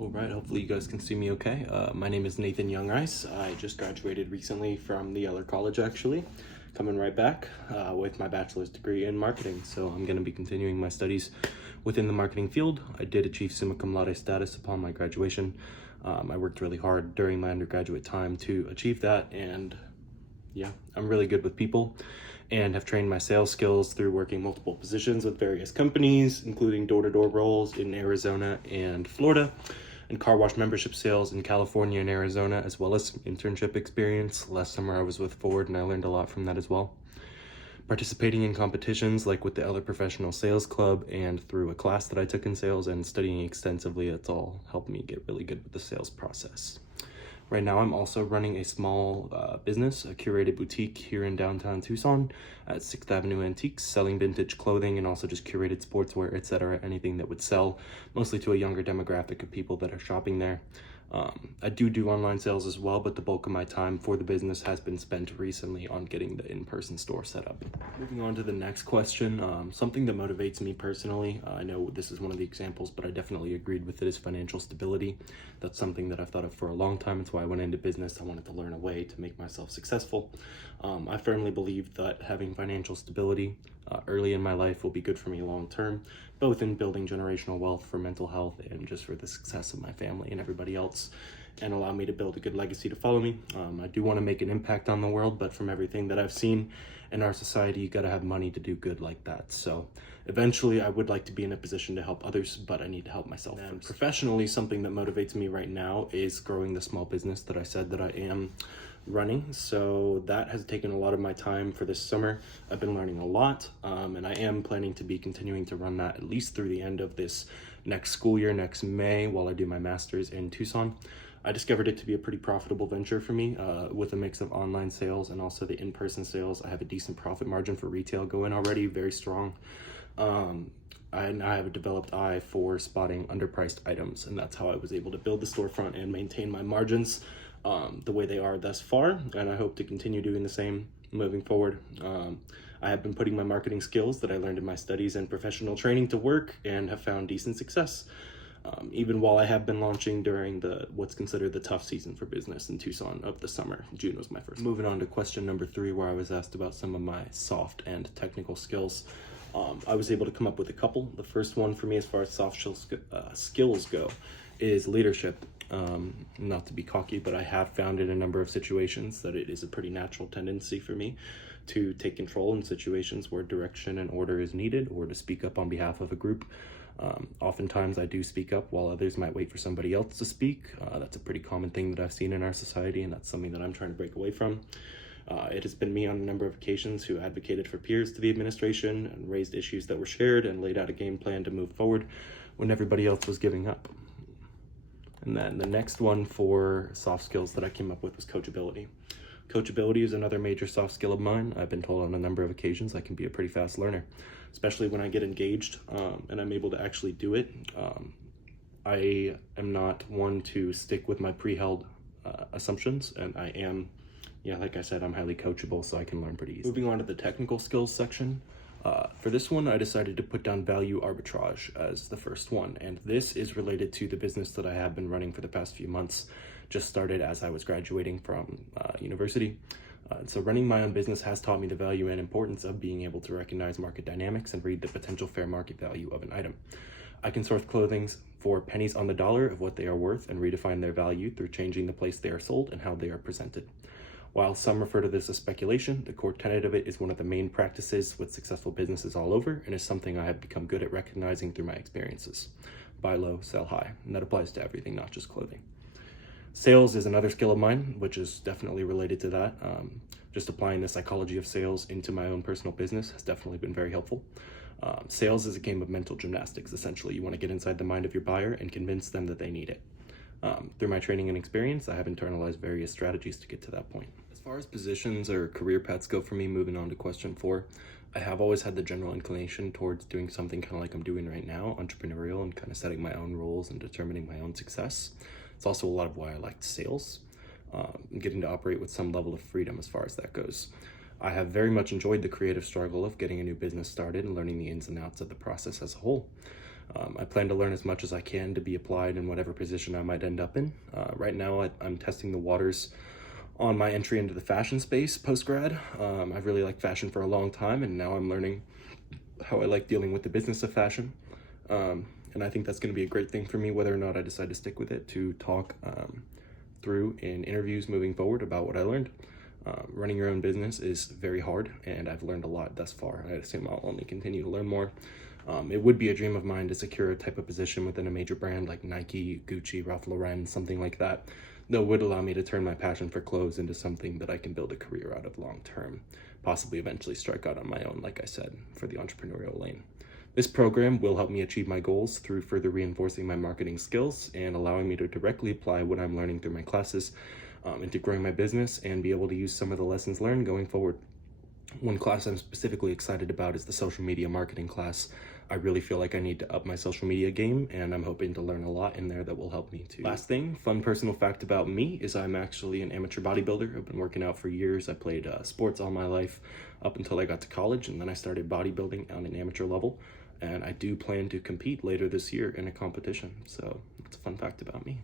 All right, hopefully you guys can see me okay. My name is Nathan Youngrice. I just graduated recently from the Eller College, actually. Coming right back with my bachelor's degree in marketing. So I'm gonna be continuing my studies within the marketing field. I did achieve summa cum laude status upon my graduation. I worked really hard during my undergraduate time to achieve that, and yeah, I'm really good with people and have trained my sales skills through working multiple positions with various companies, including door-to-door roles in Arizona and Florida, and car wash membership sales in California and Arizona, as well as internship experience. Last summer I was with Ford and I learned a lot from that as well. Participating in competitions like with the Eller Professional Sales Club and through a class that I took in sales and studying extensively, it's all helped me get really good with the sales process. Right now, I'm also running a small business, a curated boutique here in downtown Tucson at 6th Avenue Antiques, selling vintage clothing and also just curated sportswear, etc. Anything that would sell mostly to a younger demographic of people that are shopping there. I do online sales as well, but the bulk of my time for the business has been spent recently on getting the in-person store set up. Moving on to the next question, something that motivates me personally, I know this is one of the examples, but I definitely agreed with it, is financial stability. That's something that I've thought of for a long time. It's why I went into business. I wanted to learn a way to make myself successful. I firmly believe that having financial stability early in my life will be good for me long term, both in building generational wealth for mental health and just for the success of my family and everybody else, and allow me to build a good legacy to follow me. I do want to make an impact on the world, but from everything that I've seen in our society, you got to have money to do good like that. So eventually I would like to be in a position to help others, but I need to help myself first. Professionally, something that motivates me right now is growing the small business that I said that I am running. So that has taken a lot of my time for this summer. I've been learning a lot, and I am planning to be continuing to run that at least through the end of this next school year, next May, while I do my master's in Tucson. I discovered it to be a pretty profitable venture for me, with a mix of online sales and also the in-person sales. I have a decent profit margin for retail going already, very strong. I have a developed eye for spotting underpriced items, and that's how I was able to build the storefront and maintain my margins the way they are thus far, and I hope to continue doing the same moving forward. I have been putting my marketing skills that I learned in my studies and professional training to work and have found decent success, even while I have been launching during what's considered the tough season for business in Tucson of the summer. June was my first. Moving on to question number 3, where I was asked about some of my soft and technical skills. I was able to come up with a couple. The first one for me as far as soft skills go is leadership. Not to be cocky, but I have found in a number of situations that it is a pretty natural tendency for me to take control in situations where direction and order is needed, or to speak up on behalf of a group. Oftentimes I do speak up while others might wait for somebody else to speak. That's a pretty common thing that I've seen in our society, and that's something that I'm trying to break away from. It has been me on a number of occasions who advocated for peers to the administration and raised issues that were shared and laid out a game plan to move forward when everybody else was giving up. And then the next one for soft skills that I came up with was coachability. Coachability is another major soft skill of mine. I've been told on a number of occasions I can be a pretty fast learner, especially when I get engaged and I'm able to actually do it. I am not one to stick with my pre-held assumptions, and I am, like I said, I'm highly coachable, so I can learn pretty easily. Moving on to the technical skills section. For this one, I decided to put down value arbitrage as the first one, and this is related to the business that I have been running for the past few months. Just started as I was graduating from university. So running my own business has taught me the value and importance of being able to recognize market dynamics and read the potential fair market value of an item. I can source clothing for pennies on the dollar of what they are worth and redefine their value through changing the place they are sold and how they are presented. While some refer to this as speculation, the core tenet of it is one of the main practices with successful businesses all over, and is something I have become good at recognizing through my experiences. Buy low, sell high, and that applies to everything, not just clothing. Sales is another skill of mine, which is definitely related to that. Just applying the psychology of sales into my own personal business has definitely been very helpful. Sales is a game of mental gymnastics, essentially. You want to get inside the mind of your buyer and convince them that they need it. Through my training and experience, I have internalized various strategies to get to that point. As far as positions or career paths go for me, moving on to question 4, I have always had the general inclination towards doing something kind of like I'm doing right now, entrepreneurial, and kind of setting my own rules and determining my own success. It's also a lot of why I liked sales, getting to operate with some level of freedom as far as that goes. I have very much enjoyed the creative struggle of getting a new business started and learning the ins and outs of the process as a whole. I plan to learn as much as I can to be applied in whatever position I might end up in. Right now, I'm testing the waters on my entry into the fashion space post-grad. I've really liked fashion for a long time, and now I'm learning how I like dealing with the business of fashion. And I think that's going to be a great thing for me, whether or not I decide to stick with it, to talk through in interviews moving forward about what I learned. Running your own business is very hard, and I've learned a lot thus far. I assume I'll only continue to learn more. It would be a dream of mine to secure a type of position within a major brand like Nike, Gucci, Ralph Lauren, something like that would allow me to turn my passion for clothes into something that I can build a career out of long term, possibly eventually strike out on my own, like I said, for the entrepreneurial lane. This program will help me achieve my goals through further reinforcing my marketing skills and allowing me to directly apply what I'm learning through my classes into growing my business and be able to use some of the lessons learned going forward. One class I'm specifically excited about is the social media marketing class. I really feel like I need to up my social media game, and I'm hoping to learn a lot in there that will help me too. Last thing, fun personal fact about me is I'm actually an amateur bodybuilder. I've been working out for years. I played sports all my life up until I got to college, and then I started bodybuilding on an amateur level. And I do plan to compete later this year in a competition. So that's a fun fact about me.